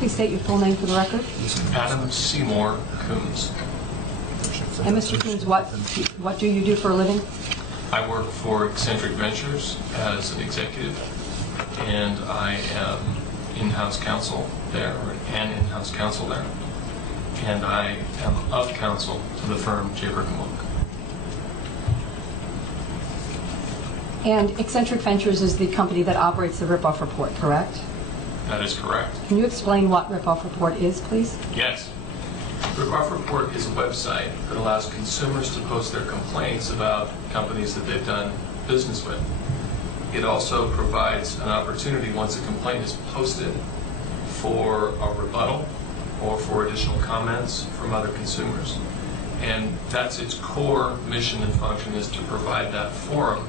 Please state your full name for the record. Adam Seymour Kunz. And Mr. Kunz, what do you do for a living? I work for Eccentric Ventures as an executive, and I am in-house counsel there, or an in-house counsel there, and I am of counsel to the firm J. Burke & Monk. And Eccentric Ventures is the company that operates the Ripoff Report, correct? That is correct. Can you explain what Ripoff Report is, please? Yes. Ripoff Report is a website that allows consumers to post their complaints about companies that they've done business with. It also provides an opportunity, once a complaint is posted, for a rebuttal or for additional comments from other consumers. And that's its core mission and function, is to provide that forum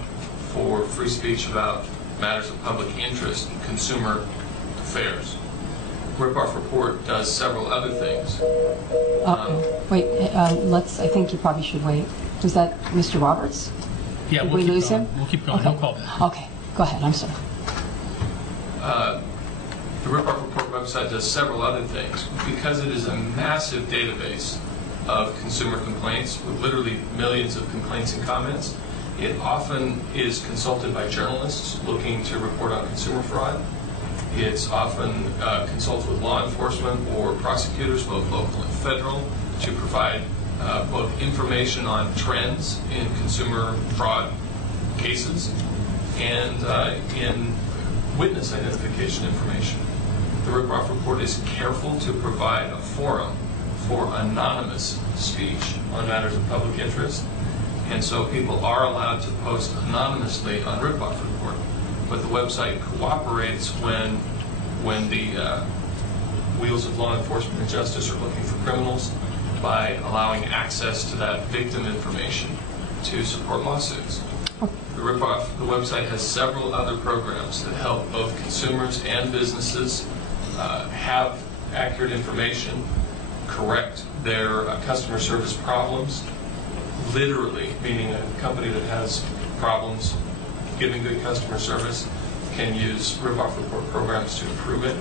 for free speech about matters of public interest in consumer affairs. Ripoff Report does several other things. I think you probably should wait. Was that Mr. Roberts? Yeah, Did we lose him? We'll keep going. Okay. No call back. Okay, go ahead. I'm sorry. The Ripoff Report website does several other things. Because it is a massive database of consumer complaints with literally millions of complaints and comments, it often is consulted by journalists looking to report on consumer fraud. It's often consulted with law enforcement or prosecutors, both local and federal, to provide both information on trends in consumer fraud cases and in witness identification information. The Ripoff Report is careful to provide a forum for anonymous speech on matters of public interest, and so people are allowed to post anonymously on Ripoff Report. But the website cooperates when the wheels of law enforcement and justice are looking for criminals by allowing access to that victim information to support lawsuits. The website has several other programs that help both consumers and businesses have accurate information, correct their customer service problems, literally, meaning a company that has problems giving good customer service can use Ripoff Report programs to improve it.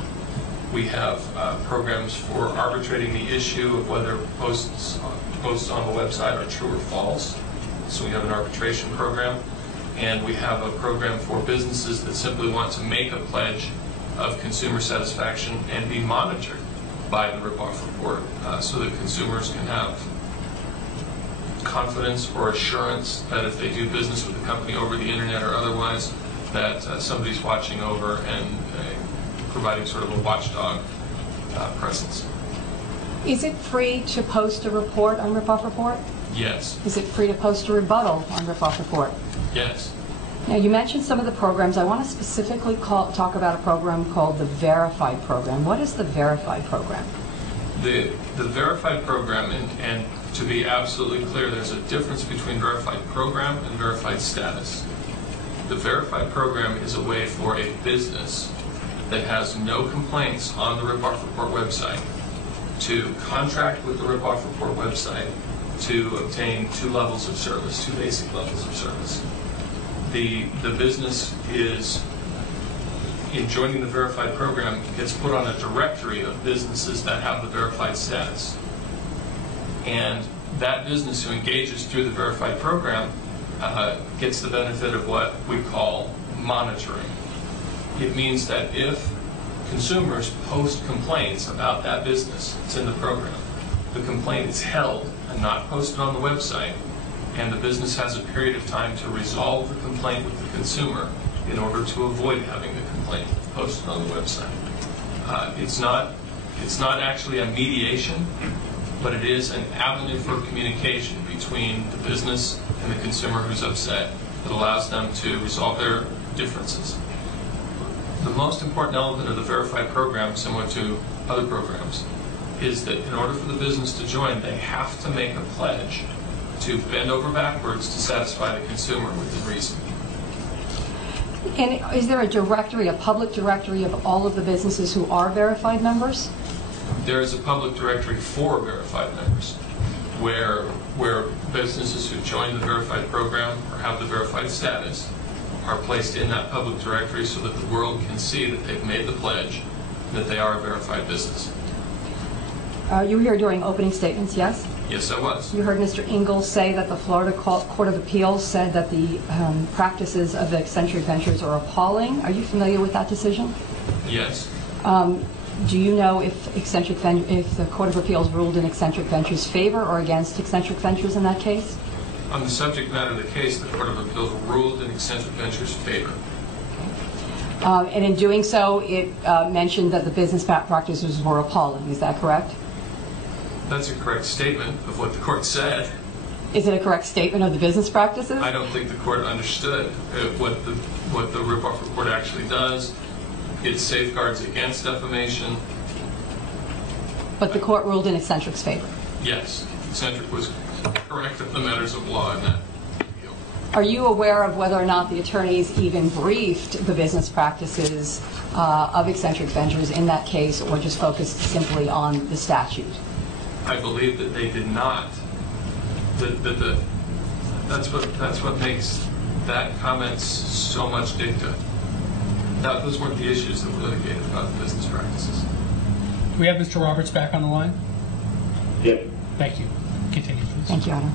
We have programs for arbitrating the issue of whether posts on the website are true or false. So we have an arbitration program. And we have a program for businesses that simply want to make a pledge of consumer satisfaction and be monitored by the Ripoff Report so that consumers can have confidence or assurance that if they do business with the company over the internet or otherwise, that somebody's watching over and providing sort of a watchdog presence. Is it free to post a report on Ripoff Report? Yes. Is it free to post a rebuttal on Ripoff Report? Yes. Now, you mentioned some of the programs. I want to specifically talk about a program called the Verified Program. What is the Verified Program? The Verified Program, and to be absolutely clear, there's a difference between Verified Program and Verified Status. The Verified Program is a way for a business that has no complaints on the Ripoff Report website to contract with the Ripoff Report website to obtain two levels of service, two basic levels of service. The business is, in joining the Verified Program, gets put on a directory of businesses that have the Verified status. And that business who engages through the Verified Program gets the benefit of what we call monitoring. It means that if consumers post complaints about that business that's in the program, the complaint is held and not posted on the website, and the business has a period of time to resolve the complaint with the consumer in order to avoid having the complaint posted on the website. It's not actually a mediation, but it is an avenue for communication between the business and the consumer who's upset that allows them to resolve their differences. The most important element of the Verified Program, similar to other programs, is that in order for the business to join, they have to make a pledge to bend over backwards to satisfy the consumer within reason. And is there a directory, a public directory of all of the businesses who are verified members? There is a public directory for verified members where businesses who join the Verified Program or have the verified status are placed in that public directory so that the world can see that they've made the pledge that they are a verified business. You were here during opening statements, yes? Yes, I was. You heard Mr. Ingalls say that the Florida Court of Appeals said that the practices of Eccentric Ventures are appalling. Are you familiar with that decision? Yes. Do you know if the Court of Appeals ruled in Eccentric Ventures' favor or against Eccentric Ventures in that case? On the subject matter of the case, the Court of Appeals ruled in Eccentric Ventures' favor. And in doing so, it mentioned that the business practices were appalling. Is that correct? That's a correct statement of what the court said. Is it a correct statement of the business practices? I don't think the court understood what the Ripoffreport actually does. It safeguards against defamation. But the court ruled in Eccentric's favor? Yes. Eccentric was correct on the matters of law in that appeal. Are you aware of whether or not the attorneys even briefed the business practices of Eccentric Ventures in that case, or just focused simply on the statute? I believe that they did not. That's what makes that comment so much dicta. Those weren't the issues that were litigated about the business practices. Do we have Mr. Roberts back on the line? Yep. Thank you. Continue, please. Thank you, Honor.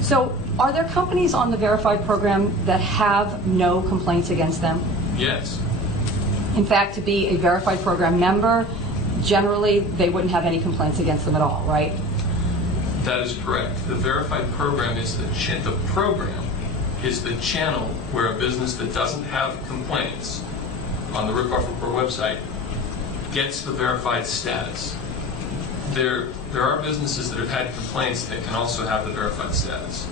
So, are there companies on the Verified program that have no complaints against them? Yes. In fact, to be a Verified program member, generally, they wouldn't have any complaints against them at all, right? That is correct. The Verified program is the program is the channel where a business that doesn't have complaints on the Ripoffreport website gets the verified status. There are businesses that have had complaints that can also have the verified status.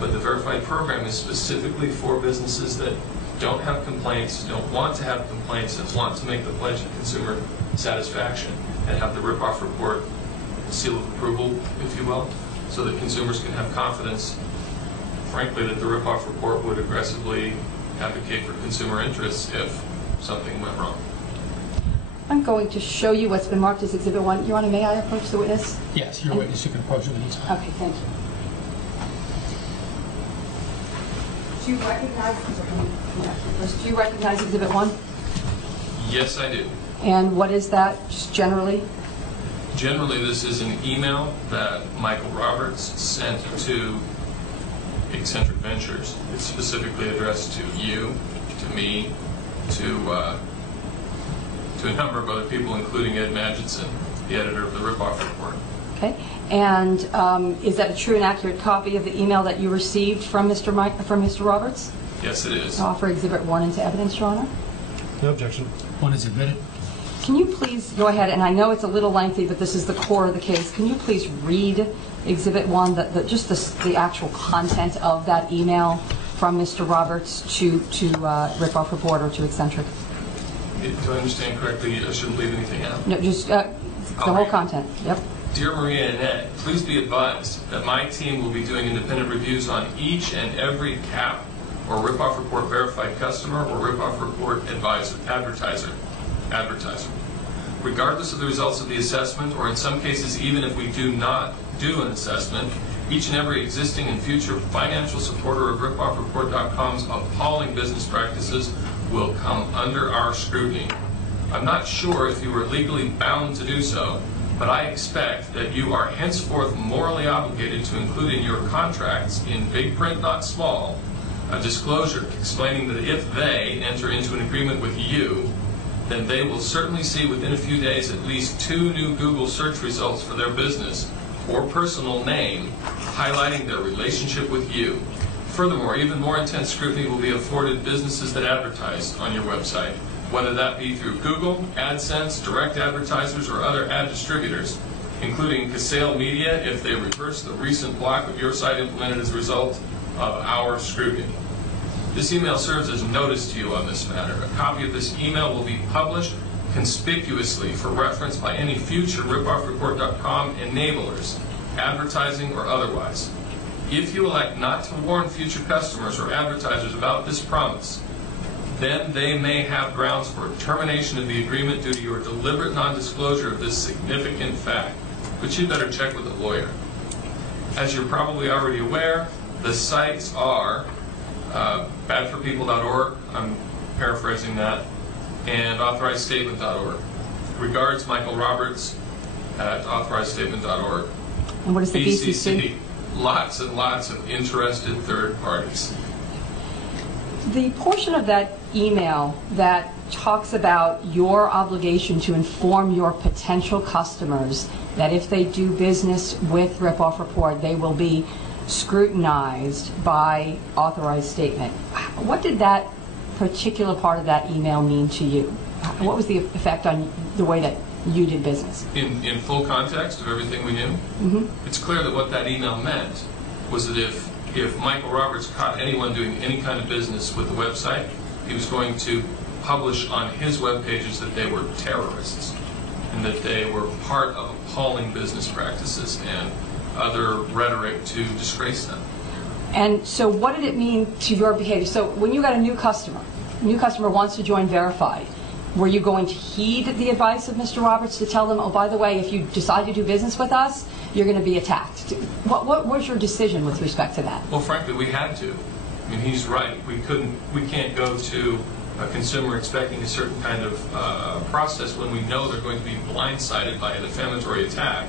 But the Verified program is specifically for businesses that don't have complaints, don't want to have complaints, and want to make the pledge of consumer satisfaction and have the Ripoffreport seal of approval, if you will, so that consumers can have confidence, frankly, that the Ripoffreport would aggressively advocate for consumer interests if something went wrong. I'm going to show you what's been marked as Exhibit 1. Your Honor, may I approach the witness? Yes, your witness. You can approach the witness. Okay, thank you. Do you recognize Exhibit 1? Yes, I do. And what is that, just generally? Generally, this is an email that Michael Roberts sent to Eccentric Ventures. It's specifically addressed to you, to me, to a number of other people, including Ed Magidson, the editor of the Ripoffreport. Okay. And is that a true and accurate copy of the email that you received from Mr. Roberts? Yes, it is. I'll offer Exhibit 1 into evidence, Your Honor. No objection. One is admitted. Can you please go ahead, and I know it's a little lengthy, but this is the core of the case. Can you please read Exhibit 1, just the actual content of that email from Mr. Roberts to Ripoffreport or to Eccentric? Do I understand correctly? I shouldn't leave anything out? No, just the whole content. Yep. Dear Maria and Ed, please be advised that my team will be doing independent reviews on each and every CAP or Ripoffreport verified customer or Ripoffreport advertiser. Regardless of the results of the assessment, or in some cases even if we do not do an assessment, each and every existing and future financial supporter of Ripoffreport.com's appalling business practices will come under our scrutiny. I'm not sure if you are legally bound to do so, but I expect that you are henceforth morally obligated to include in your contracts, in big print, not small, a disclosure explaining that if they enter into an agreement with you, then they will certainly see within a few days at least 2 new Google search results for their business or personal name highlighting their relationship with you. Furthermore, even more intense scrutiny will be afforded businesses that advertise on your website, whether that be through Google, AdSense, direct advertisers, or other ad distributors, including Casale Media if they reverse the recent block of your site implemented as a result of our scrutiny. This email serves as notice to you on this matter. A copy of this email will be published conspicuously for reference by any future Ripoffreport.com enablers, advertising or otherwise. If you elect not to warn future customers or advertisers about this promise, then they may have grounds for termination of the agreement due to your deliberate non-disclosure of this significant fact. But you'd better check with a lawyer. As you're probably already aware, the sites are badforpeople.org. I'm paraphrasing that, and authorizedstatement.org. Regards, Michael Roberts at authorizedstatement.org. And what is the BCC? Lots and lots of interested third parties. The portion of that email that talks about your obligation to inform your potential customers that if they do business with Ripoffreport, they will be scrutinized by authorized statement. What did that particular part of that email mean to you? What was the effect on the way that you did business? In full context of everything we knew, it's clear that what that email meant was that if Michael Roberts caught anyone doing any kind of business with the website, he was going to publish on his web pages that they were terrorists and that they were part of appalling business practices and other rhetoric to disgrace them. And so what did it mean to your behavior? So when you got a new customer wants to join Verified, were you going to heed the advice of Mr. Roberts to tell them, oh, by the way, if you decide to do business with us, you're going to be attacked? What was your decision with respect to that? Well, frankly, we had to. I mean, he's right. We can't go to a consumer expecting a certain kind of process when we know they're going to be blindsided by a defamatory attack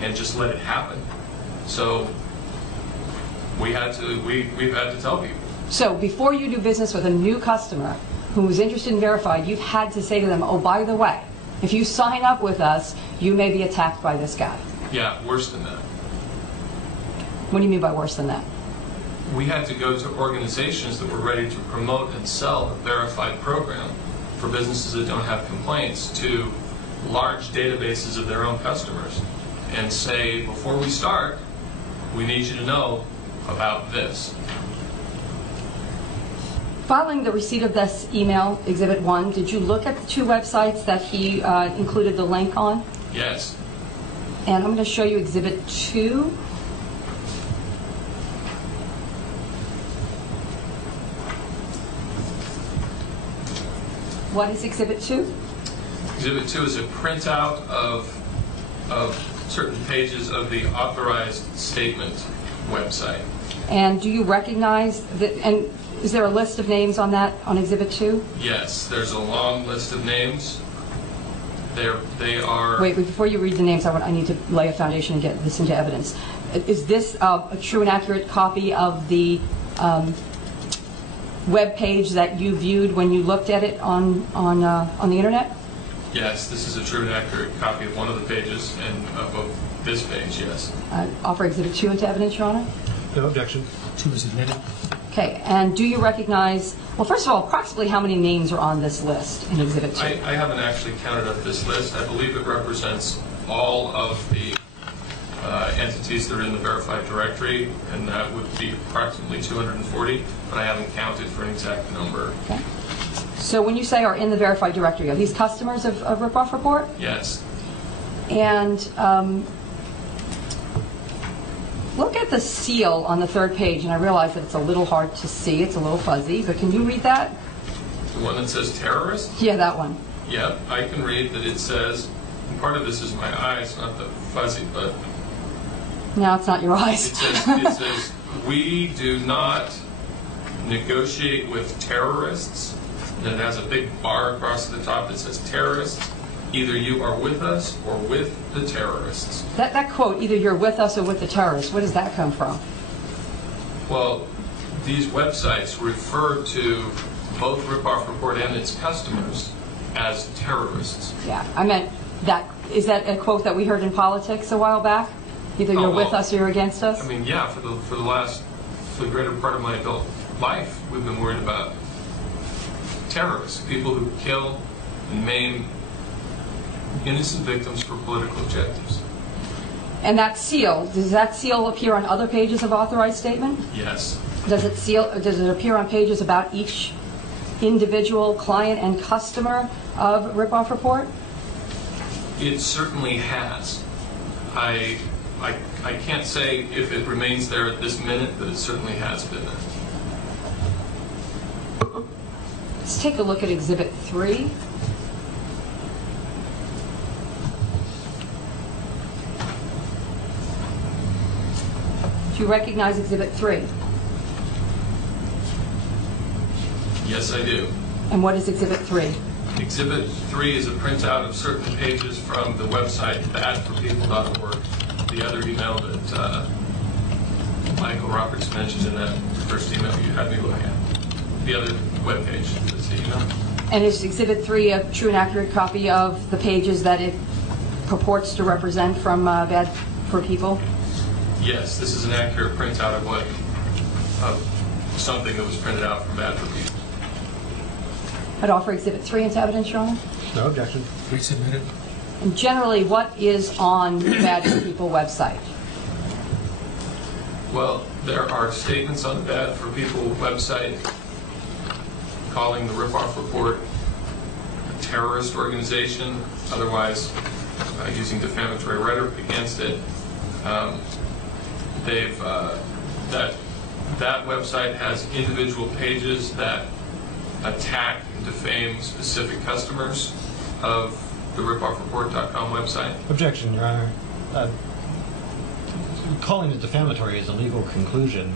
and just let it happen. So we've had to tell people. So before you do business with a new customer who was interested in Verified, you've had to say to them, oh, by the way, if you sign up with us, you may be attacked by this guy. Yeah, worse than that. What do you mean by worse than that? We had to go to organizations that were ready to promote and sell a verified program for businesses that don't have complaints to large databases of their own customers and say, before we start, we need you to know about this. Following the receipt of this email, Exhibit 1, did you look at the two websites that he included the link on? Yes. And I'm going to show you Exhibit 2. What is Exhibit 2? Exhibit 2 is a printout of certain pages of the authorized statement website. And do you recognize that, and is there a list of names on that, on Exhibit 2? Yes, there's a long list of names. They are... Wait, before you read the names, I need to lay a foundation and get this into evidence. Is this a true and accurate copy of the web page that you viewed when you looked at it on the internet? Yes, this is a true and accurate copy of one of the pages and of this page, yes. Offer Exhibit 2 into evidence, Your Honor. No objection. 2 is admitted. Okay, and do you recognize, well, first of all, approximately how many names are on this list in Exhibit 2? I haven't actually counted up this list. I believe it represents all of the entities that are in the verified directory, and that would be approximately 240, but I haven't counted for an exact number. Okay. So when you say are in the verified directory, are these customers of Ripoffreport? Yes. And look at the seal on the third page, and I realize that it's a little hard to see. It's a little fuzzy, but can you read that? The one that says terrorist? Yeah, that one. Yep, I can read that it says, and part of this is my eyes, not the fuzzy, but No, it's not your eyes. it says, we do not negotiate with terrorists. And it has a big bar across the top that says terrorists. Either you are with us or with the terrorists. That quote, either you're with us or with the terrorists, where does that come from? Well, these websites refer to both Ripoffreport and its customers as terrorists. Yeah, I meant that. Is that a quote that we heard in politics a while back? Either you're with us or you're against us? I mean, yeah, for the greater part of my adult life, we've been worried about terrorists, people who kill and maim innocent victims for political objectives. And that seal, does that seal appear on other pages of authorized statement? Yes. Does it appear on pages about each individual client and customer of Ripoffreport? It certainly has. I can't say if it remains there at this minute, but it certainly has been there. Let's take a look at Exhibit 3. Do you recognize Exhibit 3? Yes, I do. And what is Exhibit 3? Exhibit 3 is a printout of certain pages from the website badforpeople.org, the other email that Michael Roberts mentioned in that first email you had me look at. The other webpage, that's the email. And is Exhibit 3 a true and accurate copy of the pages that it purports to represent from Bad for People? Yes, this is an accurate printout of something that was printed out from Bad for People. I'd offer Exhibit 3 into evidence, Your Honor. No objection. Resubmitted. And generally, what is on the Bad for People website? Well, there are statements on the Bad for People website calling the Ripoff Report a terrorist organization, otherwise using defamatory rhetoric against it. That website has individual pages that attack and defame specific customers of the ripoffreport.com website. Objection, Your Honor. Calling it defamatory is a legal conclusion.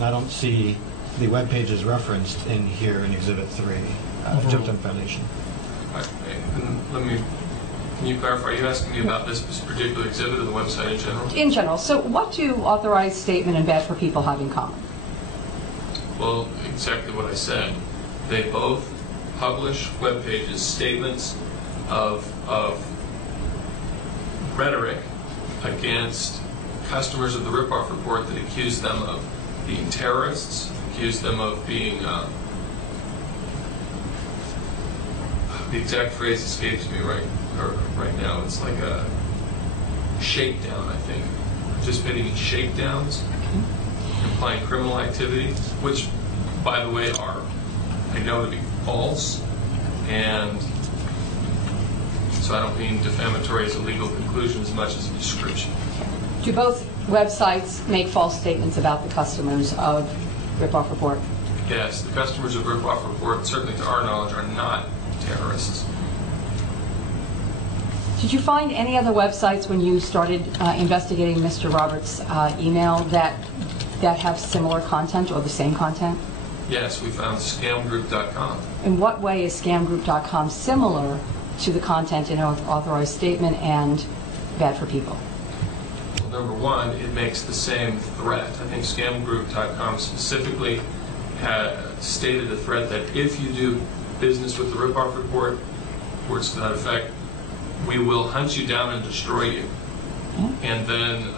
I don't see the web pages referenced in here in Exhibit 3. Objective foundation. Can you clarify? Are you asking me about this particular exhibit or the website in general? In general. So what do authorized statement and Bad for People have in common? Well, exactly what I said. They both publish web pages, statements of rhetoric against customers of the Ripoff Report that accuse them of being terrorists, accuse them of being, the exact phrase escapes me right now. It's like a shakedown, I think. Participating in shakedowns, implying criminal activity, which, by the way, I know to be false, and so I don't mean defamatory as a legal conclusion as much as a description. Do both websites make false statements about the customers of Ripoff Report? Yes, the customers of Ripoff Report, certainly to our knowledge, are not terrorists. Did you find any other websites when you started investigating Mr. Roberts' email that have similar content or the same content? Yes, we found scamgroup.com. In what way is scamgroup.com similar to the content in Authorized Statement and Bad for People? Well, number one, it makes the same threat. I think scamgroup.com specifically stated a threat that if you do business with the Ripoff Report, words to that effect, we will hunt you down and destroy you. And then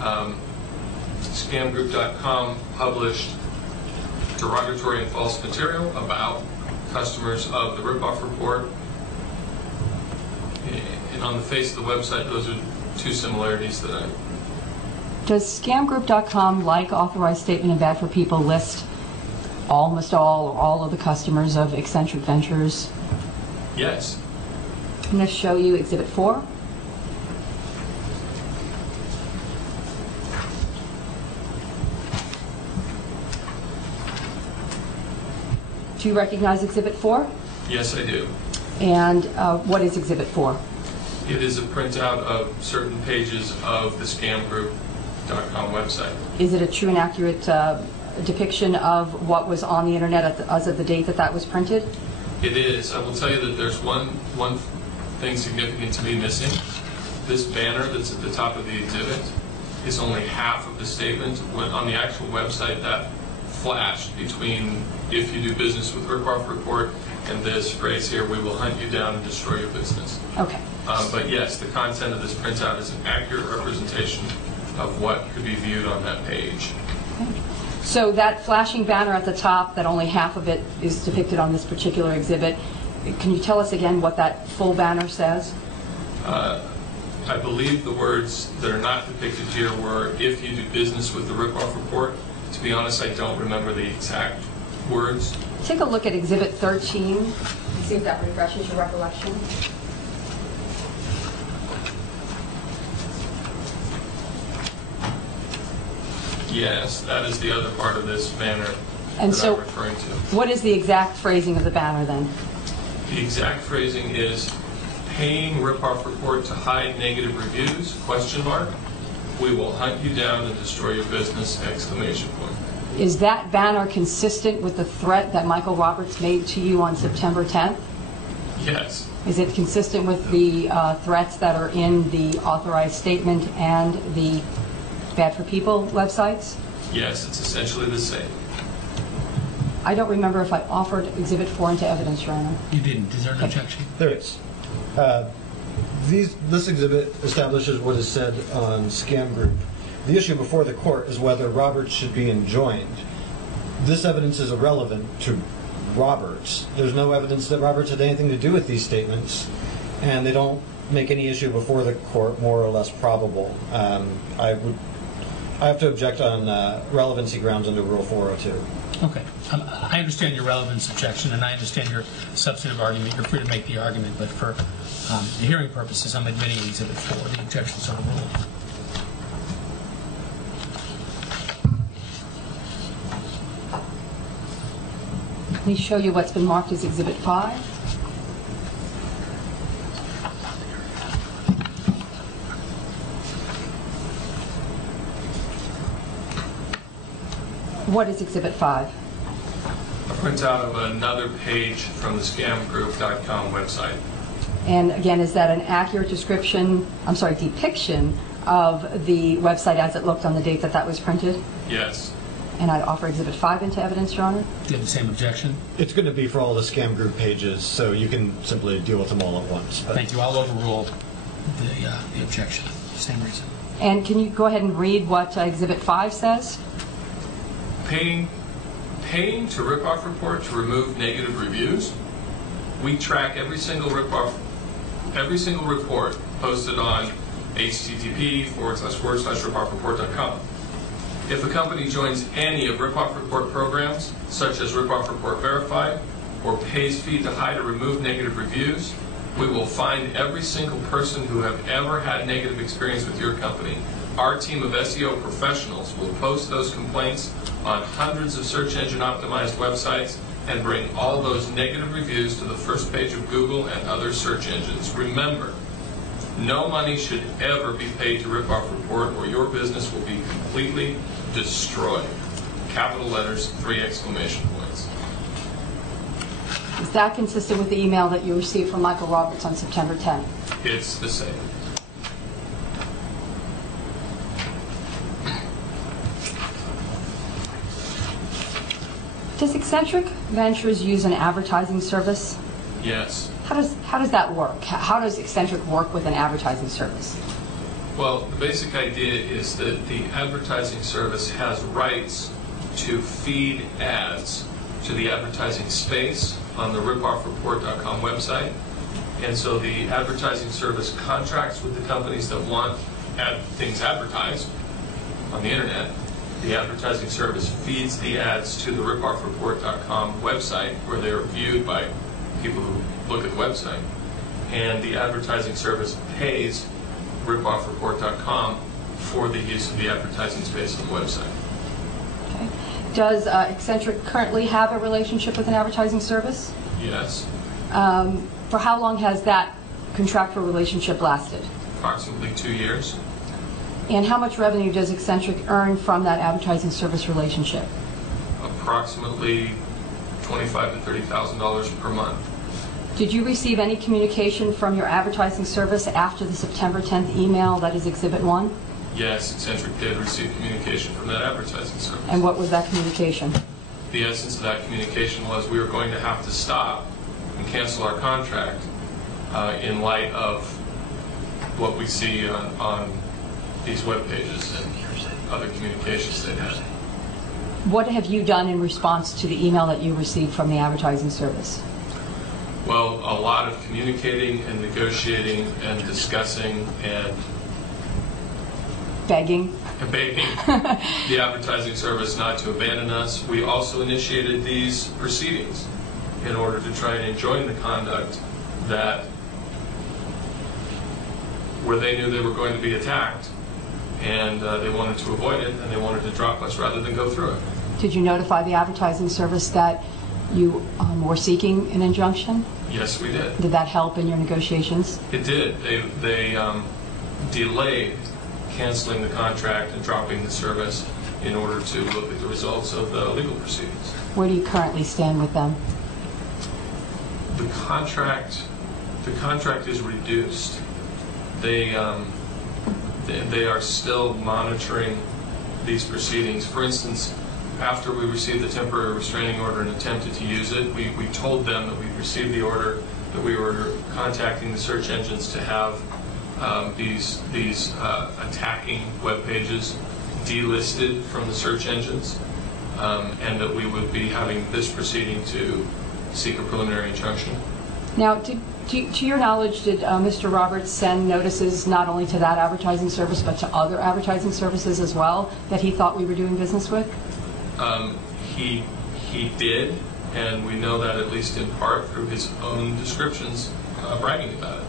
scamgroup.com published derogatory and false material about customers of the Ripoff Report. And on the face of the website, those are two similarities that I... Does scamgroup.com, like Authorized Statement and Bad for People, list almost all or all of the customers of Eccentric Ventures? Yes. I'm going to show you Exhibit 4. Do you recognize Exhibit 4? Yes, I do. And what is Exhibit 4? It is a printout of certain pages of the scamgroup.com website. Is it a true and accurate depiction of what was on the internet as of the date that was printed? It is. I will tell you that there's one thing significant to me missing. This banner that's at the top of the exhibit is only half of the statement. When on the actual website, that flashed between "if you do business with Ripoff Report" and this phrase here, "we will hunt you down and destroy your business." Okay. But yes, the content of this printout is an accurate representation of what could be viewed on that page. Okay. So that flashing banner at the top, that only half of it is depicted on this particular exhibit, can you tell us again what that full banner says? I believe the words that are not depicted here were "if you do business with the Ripoff Report." To be honest, I don't remember the exact words. Take a look at Exhibit 13 and see if that refreshes your recollection. Yes, that is the other part of this banner And that so, I'm referring to. what is the exact phrasing of the banner then? The exact phrasing is "paying Ripoff Report to hide negative reviews, ? We will hunt you down and destroy your business, !" Is that banner consistent with the threat that Michael Roberts made to you on September 10th? Yes. Is it consistent with the threats that are in the authorized statement and the Bad for People websites? Yes, it's essentially the same. I don't remember if I offered Exhibit 4 into evidence, Your Honor. You didn't. Is there an objection? There is. This exhibit establishes what is said on Scam Group. The issue before the court is whether Roberts should be enjoined. This evidence is irrelevant to Roberts. There's no evidence that Roberts had anything to do with these statements, and they don't make any issue before the court more or less probable. I have to object on relevancy grounds under Rule 402. Okay. I understand your relevance objection, and I understand your substantive argument. You're free to make the argument, but for the hearing purposes, I'm admitting Exhibit 4. The objection's overruled. Let me show you what's been marked as Exhibit 5. What is Exhibit 5? A printout of another page from the scamgroup.com website. And again, is that an accurate depiction of the website as it looked on the date that that was printed? Yes. And I'd offer Exhibit 5 into evidence, Your Honor. Do you have the same objection? It's going to be for all the Scam Group pages, so you can simply deal with them all at once. But Thank you. I'll overrule the objection. Same reason. And can you go ahead and read what Exhibit 5 says? Paying to Ripoffreport to remove negative reviews. We track every single report posted on http://ripoffreport.com. If a company joins any of Ripoffreport programs, such as Ripoffreport Verified, or pays fee to hide or remove negative reviews, we will find every single person who have ever had negative experience with your company. Our team of SEO professionals will post those complaints on hundreds of search engine optimized websites and bring all those negative reviews to the first page of Google and other search engines. Remember, no money should ever be paid to Ripoffreport or your business will be completely destroyed. Capital letters, 3 exclamation points. Is that consistent with the email that you received from Michael Roberts on September 10th? It's the same. Does Eccentric Ventures use an advertising service? Yes. How does that work? How does Eccentric work with an advertising service? Well, the basic idea is that the advertising service has rights to feed ads to the advertising space on the ripoffreport.com website. And so the advertising service contracts with the companies that want things advertised on the internet. The advertising service feeds the ads to the ripoffreport.com website where they're viewed by people who look at the website. And the advertising service pays ripoffreport.com for the use of the advertising space on the website. Okay. Does Eccentric currently have a relationship with an advertising service? Yes. For how long has that contractual relationship lasted? Approximately 2 years. And how much revenue does Eccentric earn from that advertising service relationship? Approximately $25,000 to $30,000 per month. Did you receive any communication from your advertising service after the September 10th email that is Exhibit 1? Yes, Eccentric did receive communication from that advertising service. And what was that communication? The essence of that communication was we were going to have to stop and cancel our contract in light of what we see on these web pages and other communications they've had. What have you done in response to the email that you received from the advertising service? Well, a lot of communicating and negotiating and discussing and Begging? The advertising service not to abandon us. We also initiated these proceedings in order to try and enjoin the conduct that where they knew they were going to be attacked and they wanted to avoid it and they wanted to drop us rather than go through it. Did you notify the advertising service that you were seeking an injunction? Yes, we did. Did that help in your negotiations? It did. They delayed canceling the contract and dropping the service in order to look at the results of the legal proceedings. Where do you currently stand with them? The contract is reduced. They are still monitoring these proceedings. For instance, after we received the temporary restraining order and attempted to use it, we told them that we received the order, that we were contacting the search engines to have these attacking web pages delisted from the search engines, and that we would be having this proceeding to seek a preliminary injunction. Now, to your knowledge, did Mr. Roberts send notices not only to that advertising service but to other advertising services as well that he thought we were doing business with? He did, and we know that at least in part through his own descriptions bragging about it.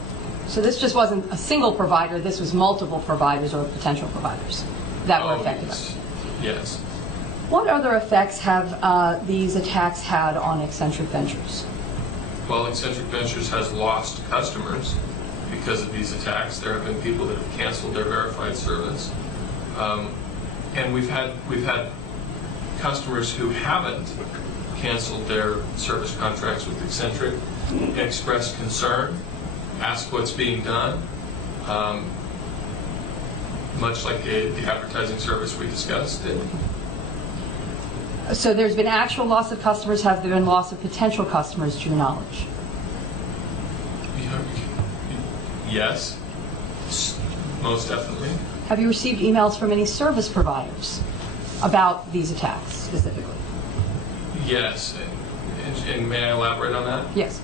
So this just wasn't a single provider, this was multiple providers or potential providers that were affected. Yes. What other effects have these attacks had on Eccentric Ventures? Well, Eccentric Ventures has lost customers because of these attacks. There have been people that have canceled their verified service, and we've had customers who haven't canceled their service contracts with Eccentric express concern, ask what's being done, much like the advertising service we discussed. So there's been actual loss of customers. Have there been loss of potential customers, to your knowledge? Yes, most definitely. Have you received emails from any service providers about these attacks specifically? Yes, and may I elaborate on that? Yes.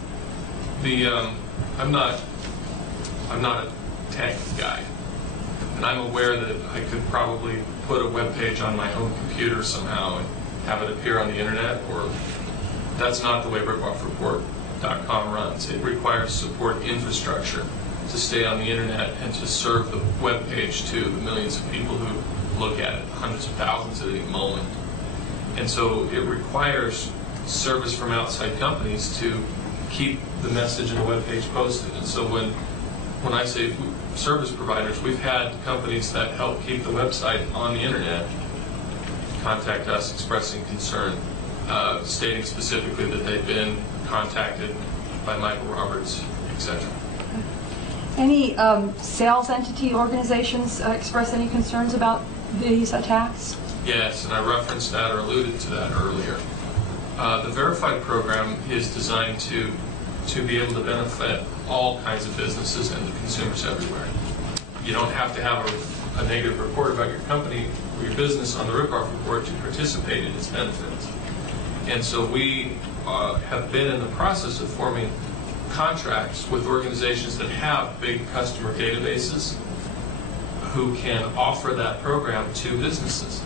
I'm not a tech guy, and I'm aware that I could probably put a web page on my own computer somehow and have it appear on the internet, or that's not the way Ripoffreport.com runs. It requires support infrastructure to stay on the internet and to serve the web page to the millions of people who look at it, hundreds of thousands at any moment. And so it requires service from outside companies to keep the message in the web page posted. And so when I say service providers, we've had companies that help keep the website on the internet contact us expressing concern, stating specifically that they've been contacted by Michael Roberts, etc. Any sales entity organizations express any concerns about these attacks? Yes, and I referenced that or alluded to that earlier. The Verified program is designed to be able to benefit all kinds of businesses and the consumers everywhere. You don't have to have a negative report about your company or your business on the Ripoff report to participate in its benefits. And so we have been in the process of forming contracts with organizations that have big customer databases who can offer that program to businesses.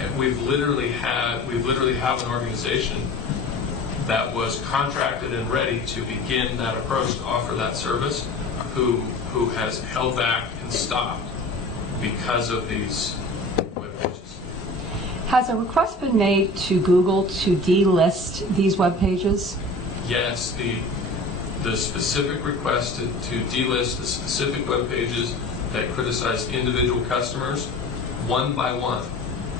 And we've literally have an organization that was contracted and ready to begin that approach to offer that service, who has held back and stopped because of these web pages. Has a request been made to Google to delist these web pages? Yes, the specific request to delist the specific web pages that criticize individual customers, one by one,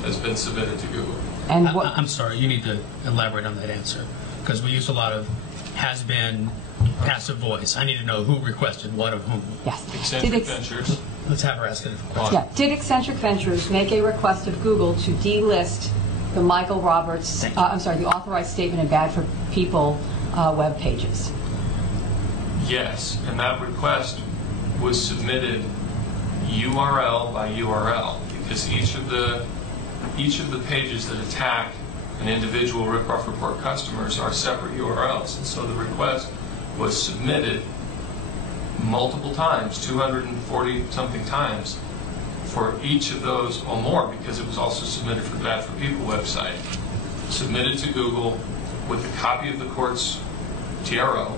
has been submitted to Google. And I'm sorry, you need to elaborate on that answer, because we use a lot of has-been, passive voice. I need to know who requested what of whom. Yes. Eccentric Ventures. Let's have her ask a different question. Yeah. Did Eccentric Ventures make a request of Google to delist the Michael Roberts, the authorized statement and bad for people web pages? Yes, and that request was submitted URL by URL, because each of the pages that attack an individual Ripoff Report customers are separate URLs, and so the request was submitted multiple times, 240 something times, for each of those or more, because it was also submitted for the Bad for People website, submitted to Google with a copy of the court's TRO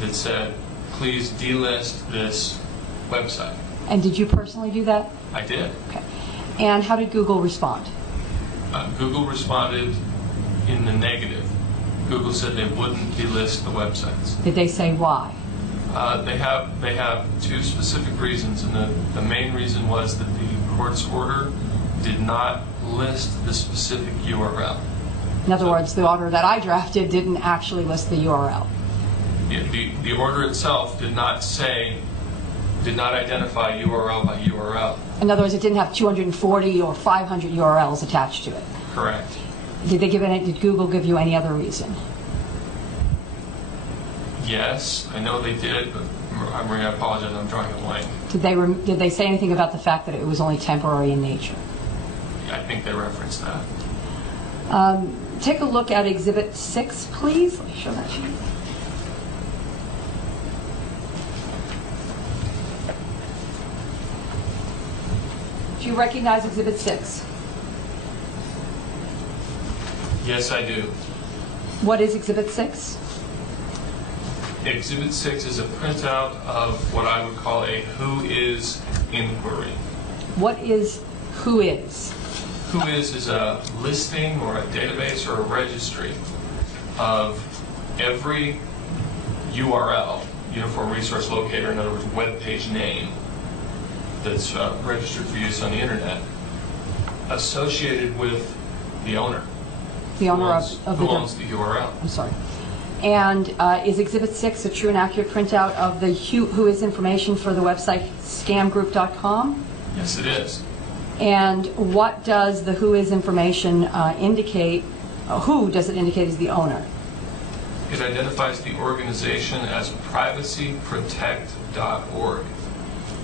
that said, please delist this website. And did you personally do that? I did. Okay. And how did Google respond? Google responded in the negative. Google said they wouldn't delist the websites. Did they say why? They have two specific reasons, and the main reason was that the court's order did not list the specific URL. In other words, the order that I drafted didn't actually list the URL. The order itself did not identify URL by URL. In other words, it didn't have 240 or 500 URLs attached to it. Correct. Did Google give you any other reason? Yes, I know they did, but Maria, I apologize, I'm drawing a blank. Did they say anything about the fact that it was only temporary in nature? I think they referenced that. Take a look at Exhibit 6, please. Let me show that to you. Do you recognize Exhibit 6? Yes, I do. What is Exhibit 6? Exhibit 6 is a printout of what I would call a who is inquiry. What is who is? Who is a listing or a database or a registry of every URL, Uniform Resource Locator, in other words, web page name, that's registered for use on the internet, associated with the owner. The owner who owns the URL. I'm sorry. And is Exhibit 6 a true and accurate printout of the who is information for the website scamgroup.com? Yes, it is. And what does the who is information indicate? Who does it indicate is the owner? It identifies the organization as privacyprotect.org.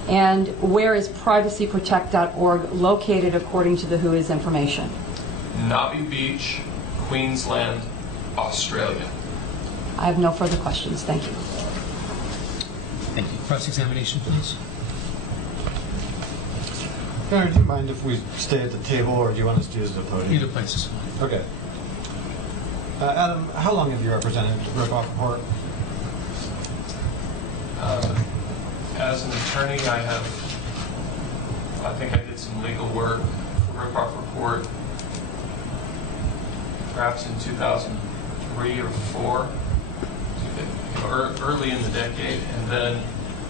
And where is privacyprotect.org located according to the who is information? Nobby Beach, Queensland, Australia. I have no further questions. Thank you. Thank you. Cross-examination, please. Gary, do you mind if we stay at the table, or do you want us to use the podium? Either place is fine. Okay. Adam, how long have you represented Ripoffreport? As an attorney, I think I did some legal work for Ripoffreport perhaps in 2003 or 4, early in the decade, and then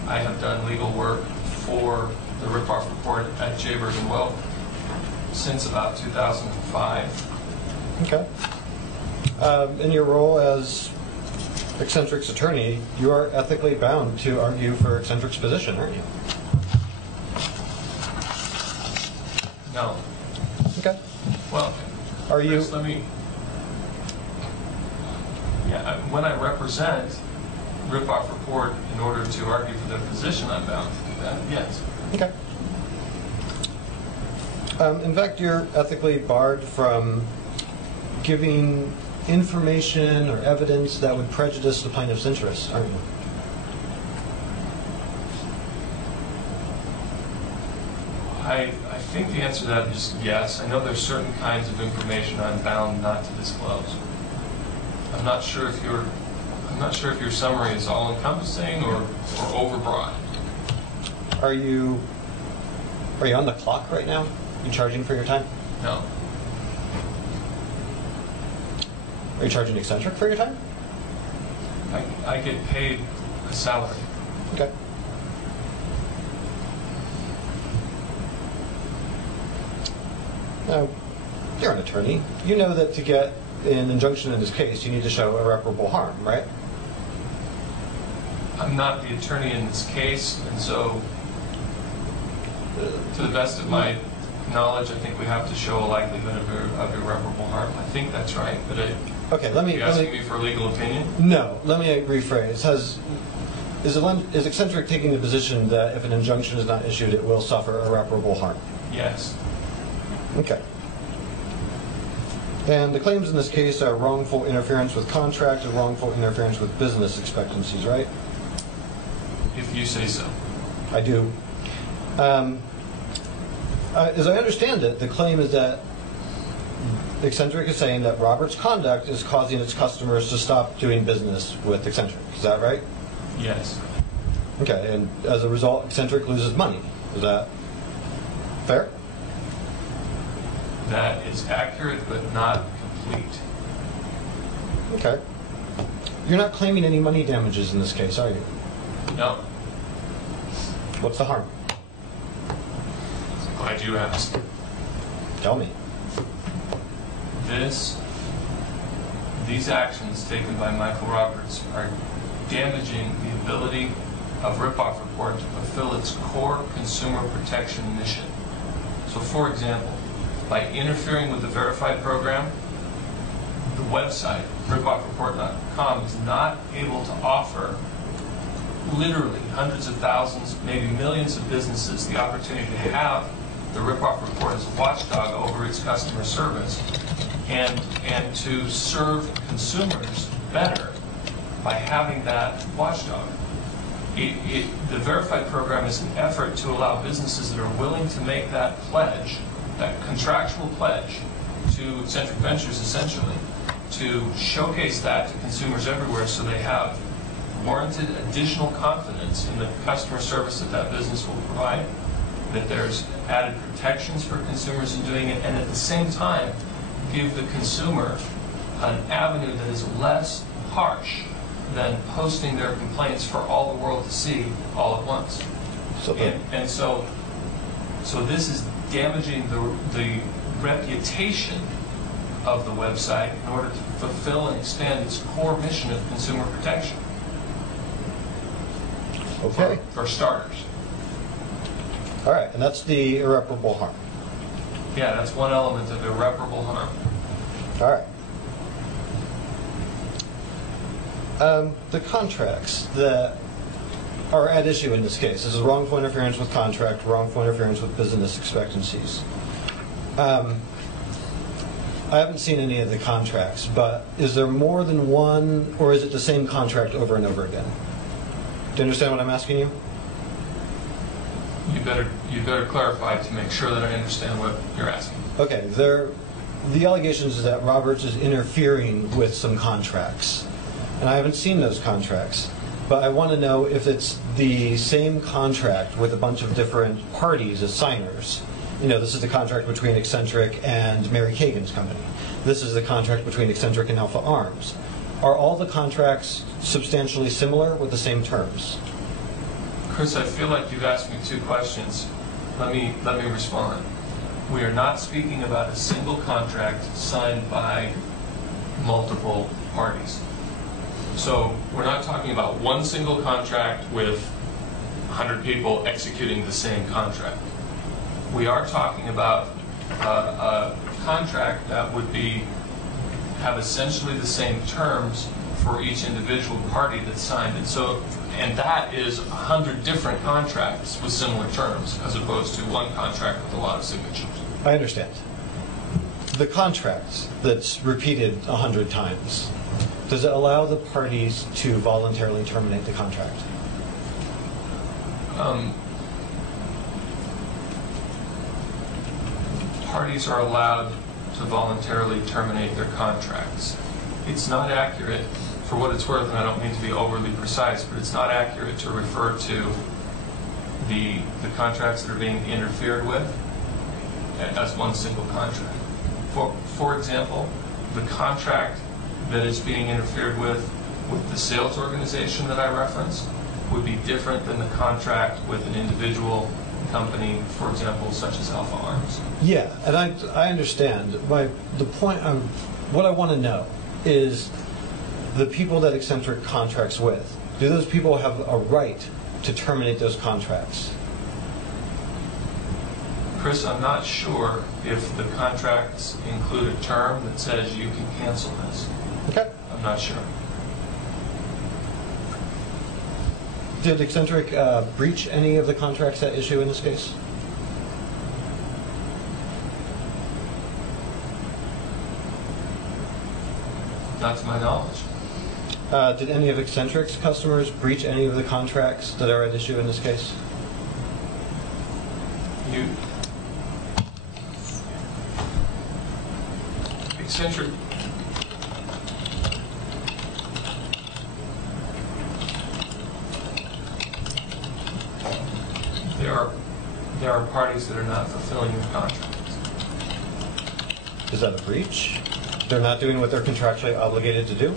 I have done legal work for the Ripoffreport at Jaybird & Welk since about 2005. Okay. In your role as Eccentric's attorney, you are ethically bound to argue for Eccentric's position, aren't you? No. Okay. Well, are you? Let me. Yeah, when I represent Ripoffreport in order to argue for their position, I'm bound to do that. Yes. Okay. In fact, you're ethically barred from giving information or evidence that would prejudice the plaintiff's interests, aren't you? I think the answer to that is yes. I know there's certain kinds of information I'm bound not to disclose. I'm not sure if your summary is all encompassing or overbroad. Are you on the clock right now? You charging for your time? No. Are you charging Eccentric for your time? I get paid a salary. Okay. Now, you're an attorney. You know that to get an injunction in this case, you need to show irreparable harm, right? I'm not the attorney in this case, and so to the best of my knowledge, I think we have to show a likelihood of irreparable harm. I think that's right, but okay, are you asking me for a legal opinion? No, let me rephrase. Is Eccentric taking the position that if an injunction is not issued, it will suffer irreparable harm? Yes. Okay. And the claims in this case are wrongful interference with contract and wrongful interference with business expectancies, right? If you say so. I do. As I understand it, the claim is that Eccentric is saying that Robert's conduct is causing its customers to stop doing business with Eccentric. Is that right? Yes. Okay, and as a result, Eccentric loses money. Is that fair? That is accurate, but not complete. Okay. You're not claiming any money damages in this case, are you? No. What's the harm? Glad you asked. Tell me. These actions taken by Michael Roberts are damaging the ability of Ripoffreport to fulfill its core consumer protection mission. So, for example, by interfering with the Verified program, the website, ripoffreport.com, is not able to offer literally hundreds of thousands, maybe millions of businesses the opportunity to have the Ripoffreport as a watchdog over its customer service and to serve consumers better by having that watchdog. The Verified program is an effort to allow businesses that are willing to make that pledge, that contractual pledge to Eccentric Ventures essentially, to showcase that to consumers everywhere so they have warranted additional confidence in the customer service that business will provide, that there's added protections for consumers in doing it, and at the same time give the consumer an avenue that is less harsh than posting their complaints for all the world to see all at once. So this is damaging the reputation of the website in order to fulfill and expand its core mission of consumer protection. Okay. For starters. All right, and that's the irreparable harm. Yeah, that's one element of irreparable harm. All right. The contracts that are at issue in this case. This is wrongful interference with contract, wrongful interference with business expectancies. I haven't seen any of the contracts, but is there more than one, or is it the same contract over and over again? Do you understand what I'm asking you? You better clarify to make sure that I understand what you're asking. Okay, the allegations is that Roberts is interfering with some contracts. And I haven't seen those contracts. But I want to know if it's the same contract with a bunch of different parties as signers. You know, this is the contract between Eccentric and Mary Kagan's company. This is the contract between Eccentric and Alpha Arms. Are all the contracts substantially similar with the same terms? Chris, I feel like you've asked me two questions. Let me respond. We are not speaking about a single contract signed by multiple parties. So we're not talking about one single contract with 100 people executing the same contract. We are talking about a contract that would have essentially the same terms for each individual party that signed it. And that is 100 different contracts with similar terms, as opposed to one contract with a lot of signatures. I understand. The contract that's repeated 100 times, does it allow the parties to voluntarily terminate the contract? Parties are allowed to voluntarily terminate their contracts. It's not accurate, for what it's worth, and I don't mean to be overly precise, but it's not accurate to refer to the contracts that are being interfered with as one single contract. For example, the contract that is being interfered with the sales organization that I referenced would be different than the contract with an individual company, for example, such as Alpha Arms. Yeah, and I understand. The point, what I want to know is the people that Eccentric contracts with, do those people have a right to terminate those contracts? Chris, I'm not sure if the contracts include a term that says you can cancel this. Okay. I'm not sure. Did Eccentric breach any of the contracts at issue in this case? Not to my knowledge. Did any of Eccentric's customers breach any of the contracts that are at issue in this case? Eccentric. There are parties that are not fulfilling the contracts. Is that a breach? They're not doing what they're contractually obligated to do?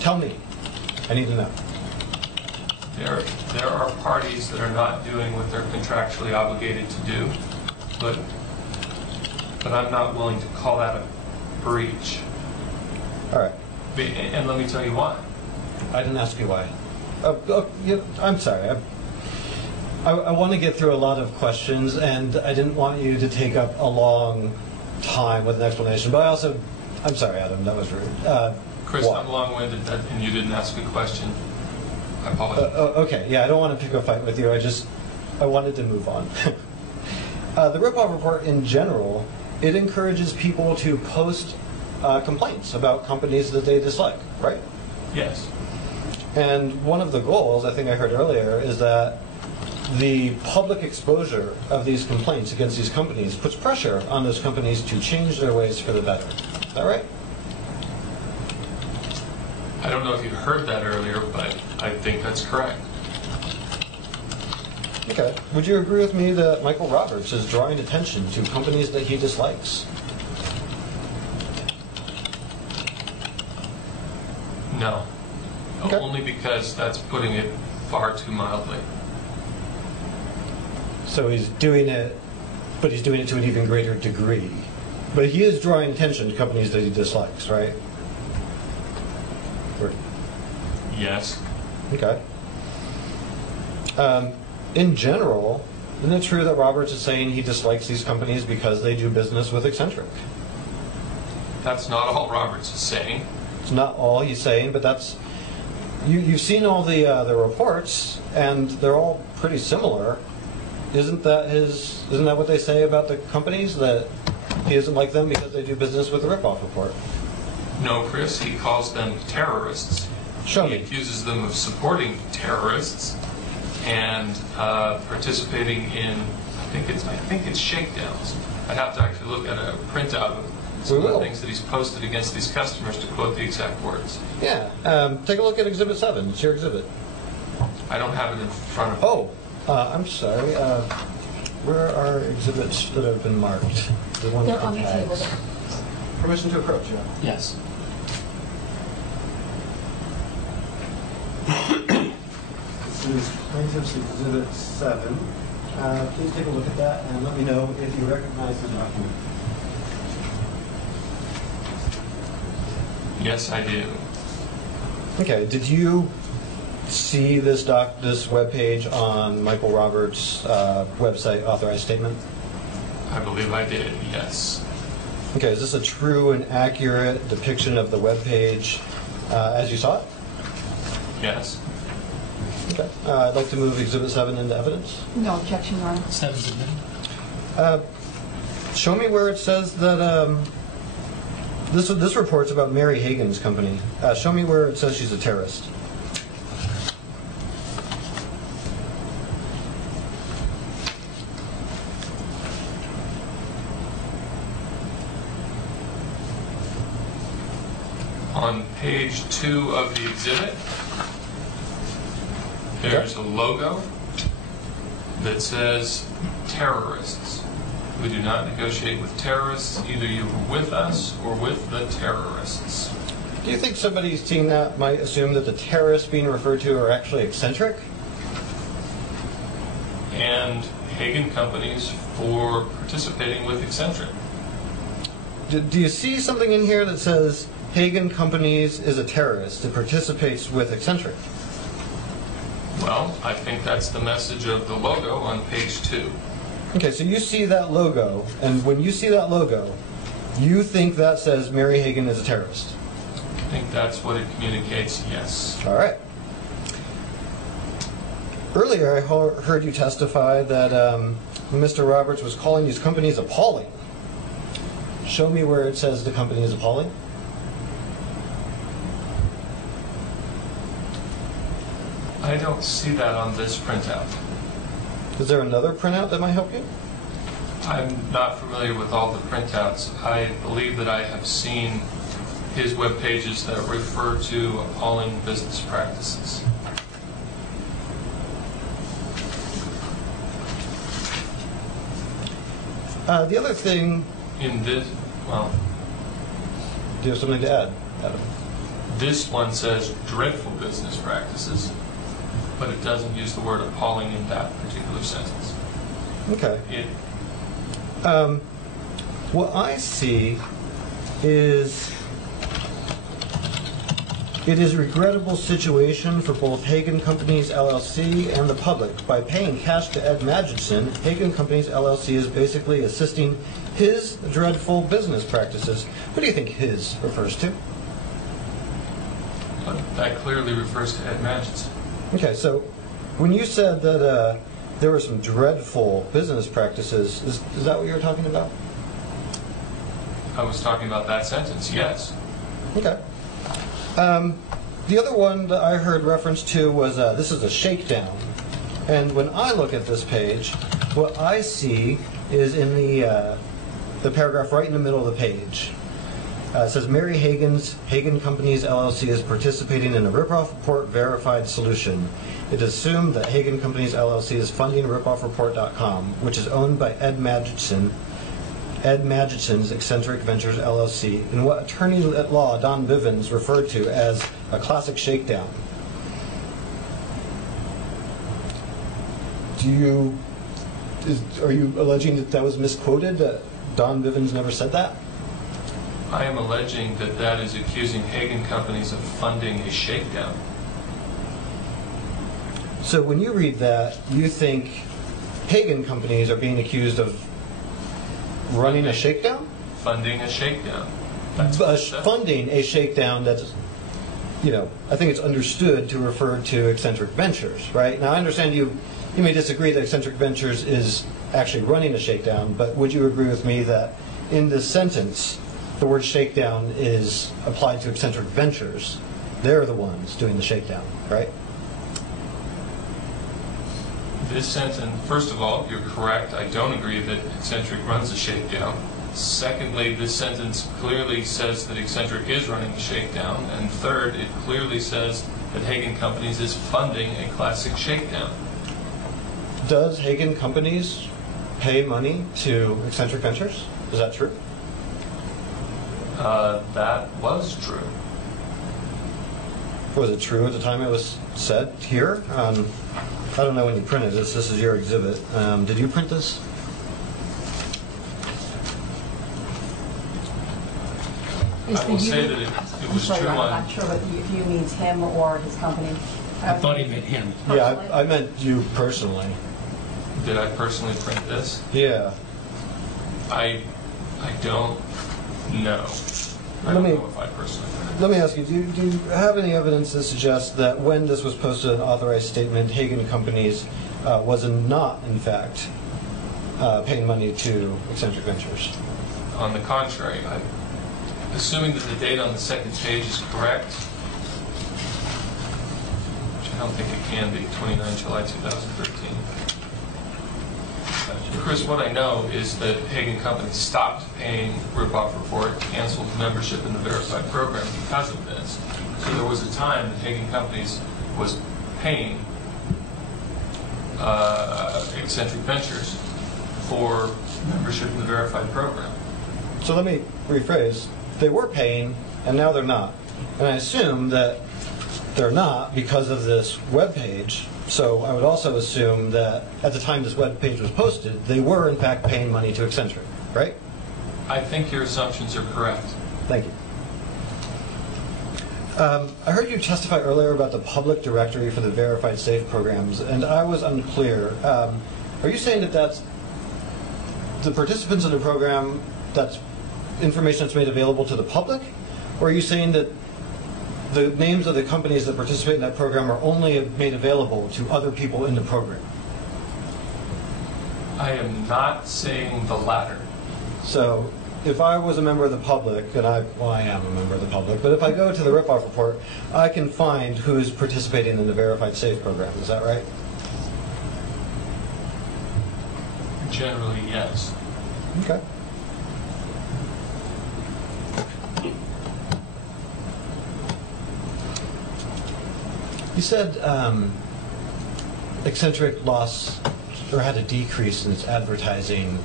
Tell me. I need to know. There are parties that are not doing what they're contractually obligated to do, but but I'm not willing to call that a breach. All right. And let me tell you why. I didn't ask you why. I'm sorry. I want to get through a lot of questions, and I didn't want you to take up a long time with an explanation. But I'm sorry, Adam, that was rude. Chris, why? I'm long-winded, and you didn't ask a question. I apologize. Okay, yeah, I don't want to pick a fight with you. I wanted to move on. The Ripoff Report in general, it encourages people to post complaints about companies that they dislike, right? Yes. And one of the goals, I think I heard earlier, is that the public exposure of these complaints against these companies puts pressure on those companies to change their ways for the better. Is that right? I don't know if you heard that earlier, but I think that's correct. Okay. Would you agree with me that Michael Roberts is drawing attention to companies that he dislikes? No. Okay. Only because that's putting it far too mildly. So he's doing it, but he's doing it to an even greater degree. But he is drawing attention to companies that he dislikes, right? Yes. Okay. In general, isn't it true that Roberts is saying he dislikes these companies because they do business with eccentric? That's not all Roberts is saying. It's not all he's saying, but that's... You've seen all the reports, and they're all pretty similar. Isn't that what they say about the companies, that he doesn't like them because they do business with the Ripoff Report? No, Chris, he calls them terrorists. Show He me. accuses them of supporting terrorists and participating in, I think it's shakedowns. I'd have to actually look at a printout of some of the things that he's posted against these customers to quote the exact words. Yeah. Take a look at Exhibit 7. It's your exhibit. I don't have it in front of me. Oh, I'm sorry. Where are exhibits that have been marked? The ones They're with on the table tags. there. Permission to approach, yeah. Yes. This is Plaintiff's Exhibit 7. Please take a look at that and let me know if you recognize the document. Yes, I do. Okay, did you see this webpage on Michael Roberts' website, Authorized Statement? I believe I did, yes. Okay, is this a true and accurate depiction of the webpage as you saw it? Yes. Okay. I'd like to move Exhibit 7 into evidence. No objection, Your Honor. 7's admitted. Show me where it says that this report's about Mary Hagan's company. Show me where it says she's a terrorist. On page 2 of the exhibit, there's a logo that says terrorists. We do not negotiate with terrorists. Either you are with us or with the terrorists. Do you think somebody seeing that might assume that the terrorists being referred to are actually eccentric? And Hagan companies for participating with eccentric. Do you see something in here that says Hagan Companies is a terrorist that participates with eccentric? Well, I think that's the message of the logo on page 2. Okay, so you see that logo, and when you see that logo, you think that says Mary Hagan is a terrorist? I think that's what it communicates, yes. All right. Earlier, I heard you testify that Mr. Roberts was calling these companies appalling. Show me where it says the company is appalling. I don't see that on this printout. Is there another printout that might help you? I'm not familiar with all the printouts. I believe that I have seen his web pages that refer to appalling business practices. The other thing... In this, well, Do you have something to add, Adam? this one says dreadful business practices, but it doesn't use the word appalling in that particular sentence. Okay. It, What I see is it is a regrettable situation for both Hagen Companies LLC and the public. By paying cash to Ed Magidson, Hagen Companies LLC is basically assisting his dreadful business practices. What do you think his refers to? That clearly refers to Ed Magidson. Okay, so when you said that there were some dreadful business practices, is that what you were talking about? I was talking about that sentence, yes. Okay. The other one that I heard reference to was this is a shakedown. And when I look at this page, what I see is in the paragraph right in the middle of the page. It says, Mary Hagen Companies LLC is participating in a Ripoffreport Verified solution. It is assumed that Hagen Companies LLC is funding Ripoffreport.com, which is owned by Ed Magidson's Eccentric Ventures LLC, in what attorney at law Don Bivens referred to as a classic shakedown. Are you alleging that that was misquoted, that Don Bivens never said that? I am alleging that that is accusing Hagen Companies of funding a shakedown. So when you read that, you think Hagen Companies are being accused of running a shakedown? Funding a shakedown. That's what it says. Funding a shakedown that's, I think it's understood to refer to Eccentric Ventures, right? Now, I understand you may disagree that Eccentric Ventures is actually running a shakedown, but would you agree with me that in this sentence, the word shakedown is applied to Eccentric Ventures? They're the ones doing the shakedown, right? This sentence, first of all, you're correct. I don't agree that Eccentric runs a shakedown. Secondly, this sentence clearly says that Eccentric is running a shakedown. And third, it clearly says that Hagen Companies is funding a classic shakedown. Does Hagen Companies pay money to Eccentric Ventures? Is that true? That was true. Was it true at the time it was said here? I don't know when you printed this. This is your exhibit. Did you print this? I will say that it was true I'm on... not sure if you means him or his company. I thought he meant him. Yeah, I meant you personally. Did I personally print this? Yeah. I don't know. I don't know if I personally printed it. Let me ask you, do you have any evidence to suggest that when this was posted an authorized statement, Hagen Companies was not, in fact, paying money to Eccentric Ventures? On the contrary, assuming that the date on the second page is correct, which I don't think it can be, 29 July 2013. Chris, what I know is that Hagen Companies stopped paying Ripoffreport, canceled membership in the Verified program because of this. So there was a time that Hagen Companies was paying Eccentric Ventures for membership in the Verified program. So let me rephrase. They were paying, and now they're not. And I assume that they're not because of this web page. So I would also assume that at the time this web page was posted, they were in fact paying money to Eccentric, right? I think your assumptions are correct. Thank you. I heard you testify earlier about the public directory for the Verified Safe programs, and I was unclear. Are you saying that that's the participants in the program, that's information that's made available to the public? Or are you saying that the names of the companies that participate in that program are only made available to other people in the program? I am not saying the latter. So if I was a member of the public, and I am a member of the public, but if I go to the Ripoffreport, I can find who's participating in the Verified Safe program. Is that right? Generally, yes. Okay. You said Eccentric lost or had a decrease in its advertising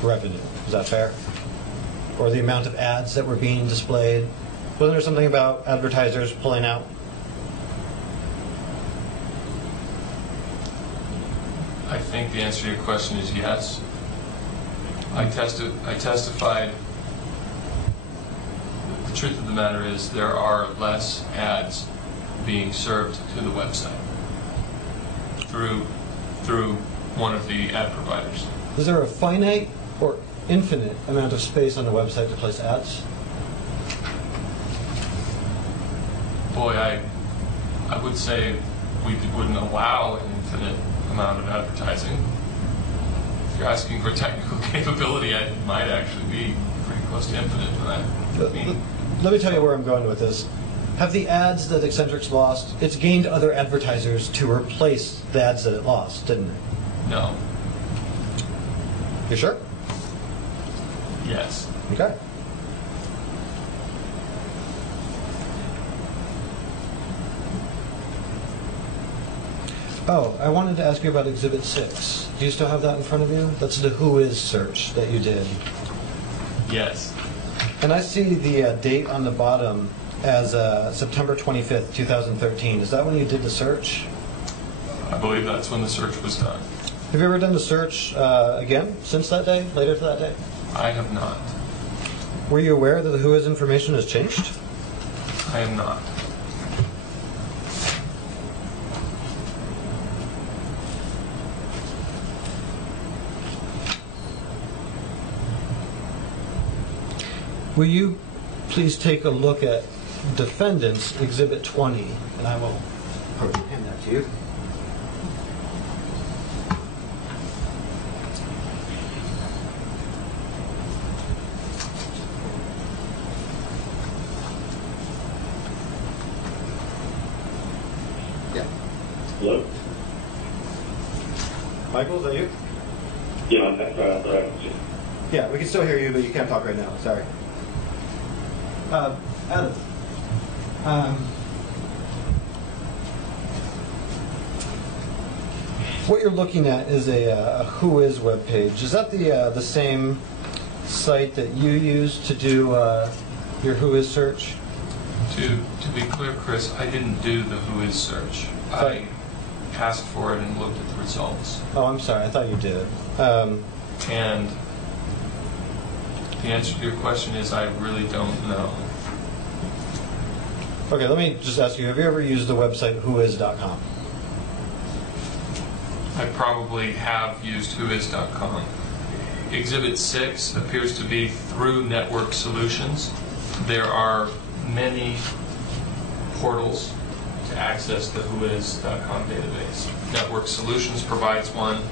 revenue. Is that fair? Or the amount of ads that were being displayed? Wasn't there something about advertisers pulling out? I think the answer to your question is yes. I testified. The truth of the matter is there are less ads being served to the website through one of the ad providers. Is there a finite or infinite amount of space on the website to place ads? Boy, I would say we wouldn't allow an infinite amount of advertising. If you're asking for technical capability, it might actually be pretty close to infinite for that. Let me tell you where I'm going with this. Have the ads that Eccentric's lost, it's gained other advertisers to replace the ads that it lost, didn't it? No. You sure? Yes. Okay. Oh, I wanted to ask you about Exhibit 6. Do you still have that in front of you? That's the Who Is search that you did. Yes. And I see the date on the bottom as September 25th, 2013. Is that when you did the search? I believe that's when the search was done. Have you ever done the search again since that day, later to that day? I have not. Were you aware that the Who Is information has changed? I am not. Will you please take a look at Defendant's Exhibit 20, and I will hand that to you. Yeah. Hello? Michael, is that you? Yeah, that's right. Yeah, we can still hear you, but you can't talk right now. Sorry. Adam, what you're looking at is a Who Is webpage. Is that the same site that you use to do your Who Is search? To be clear, Chris, I didn't do the Who Is search. I asked for it and looked at the results. Oh, I'm sorry. I thought you did. And the answer to your question is I really don't know. Okay, let me just ask you, have you ever used the website whois.com? I probably have used whois.com. Exhibit 6 appears to be through Network Solutions. There are many portals to access the whois.com database. Network Solutions provides one.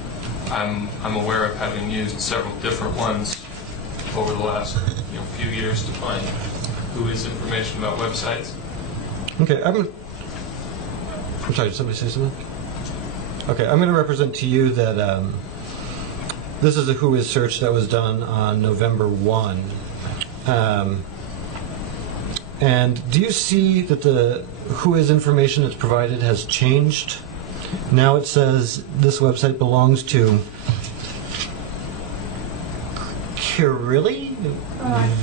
I'm aware of having used several different ones over the last few years to find Who Is information about websites. Okay, I'm sorry, did somebody say something? Okay, I'm going to represent to you that this is a Who Is search that was done on November 1. And do you see that the Who Is information that's provided has changed? Now it says this website belongs to Kirili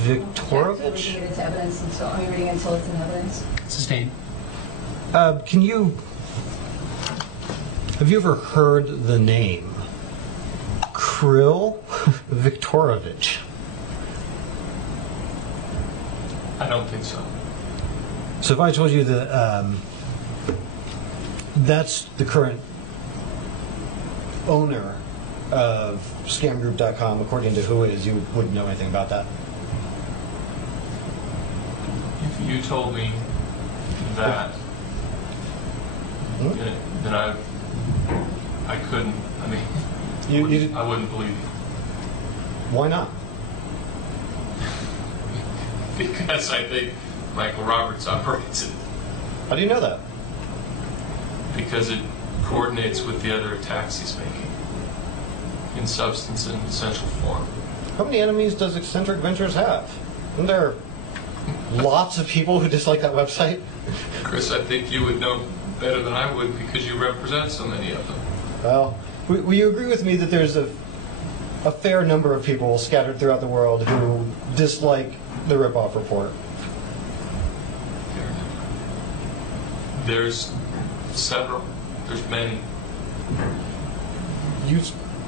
Viktorovich? Reading it into evidence until, reading it until it's in evidence. Sustained. Have you ever heard the name Kiril Viktorovich? I don't think so. So if I told you that that's the current owner of scamgroup.com, according to Who Is, you wouldn't know anything about that? If you told me that, then I couldn't. I mean, I wouldn't believe you. Why not? Because I think Michael Roberts operates it. How do you know that? Because it coordinates with the other attacks he's making in substance and essential form. How many enemies does Eccentric Ventures have? Isn't there lots of people who dislike that website? Chris, I think you would know better than I would because you represent so many of them. Well, will you agree with me that there's a fair number of people scattered throughout the world who dislike the Ripoff Report? There's several. There's many.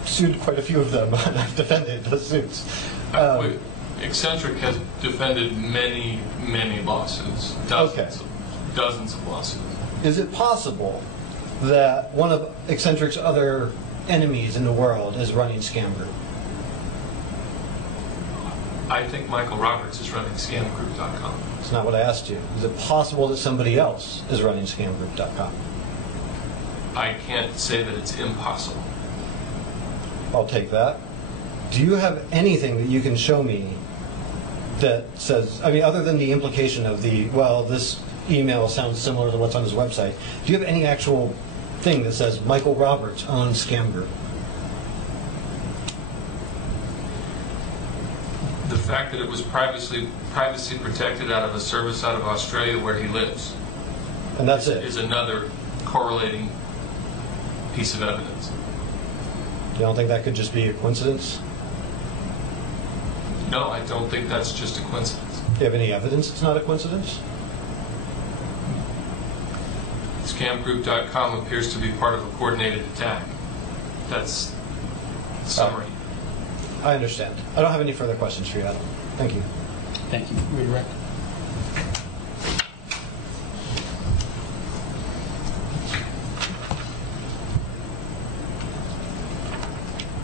sued quite a few of them, and I've defended the suits. Eccentric has defended many, many lawsuits, dozens of lawsuits. Is it possible that one of Eccentric's other enemies in the world is running Scam Group? I think Michael Roberts is running scamgroup.com. That's not what I asked you. Is it possible that somebody else is running scamgroup.com? I can't say that it's impossible. I'll take that. Do you have anything that you can show me that says, I mean, other than the implication of this email sounds similar to what's on his website, do you have any actual thing that says Michael Roberts owns Scam Group? The fact that it was privacy protected out of a service out of Australia where he lives, And that's it? is another correlating piece of evidence. You don't think that could just be a coincidence? No, I don't think that's just a coincidence. Do you have any evidence it's not a coincidence? Scamgroup.com appears to be part of a coordinated attack. That's the summary. I understand. I don't have any further questions for you, Adam. Thank you. Thank you. Redirect.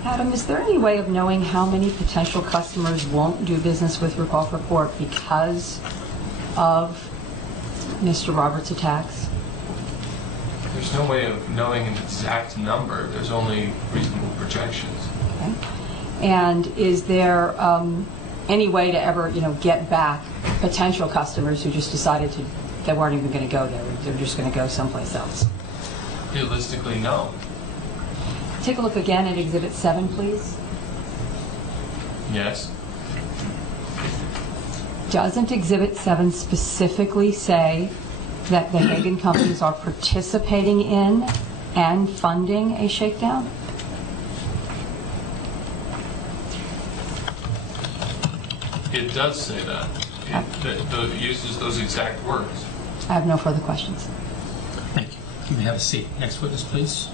Adam, is there any way of knowing how many potential customers won't do business with Ripoffreport because of Mr. Roberts' attacks? There's no way of knowing an exact number. There's only reasonable projections. Okay. And is there any way to ever, get back potential customers who just decided they weren't even going to go there? They're just going to go someplace else? Realistically, no. Take a look again at Exhibit 7, please. Yes. Doesn't Exhibit 7 specifically say that the Hagen companies are participating in and funding a shakedown? It does say that. It uses those exact words. I have no further questions. Thank you. You may have a seat. Next witness, please.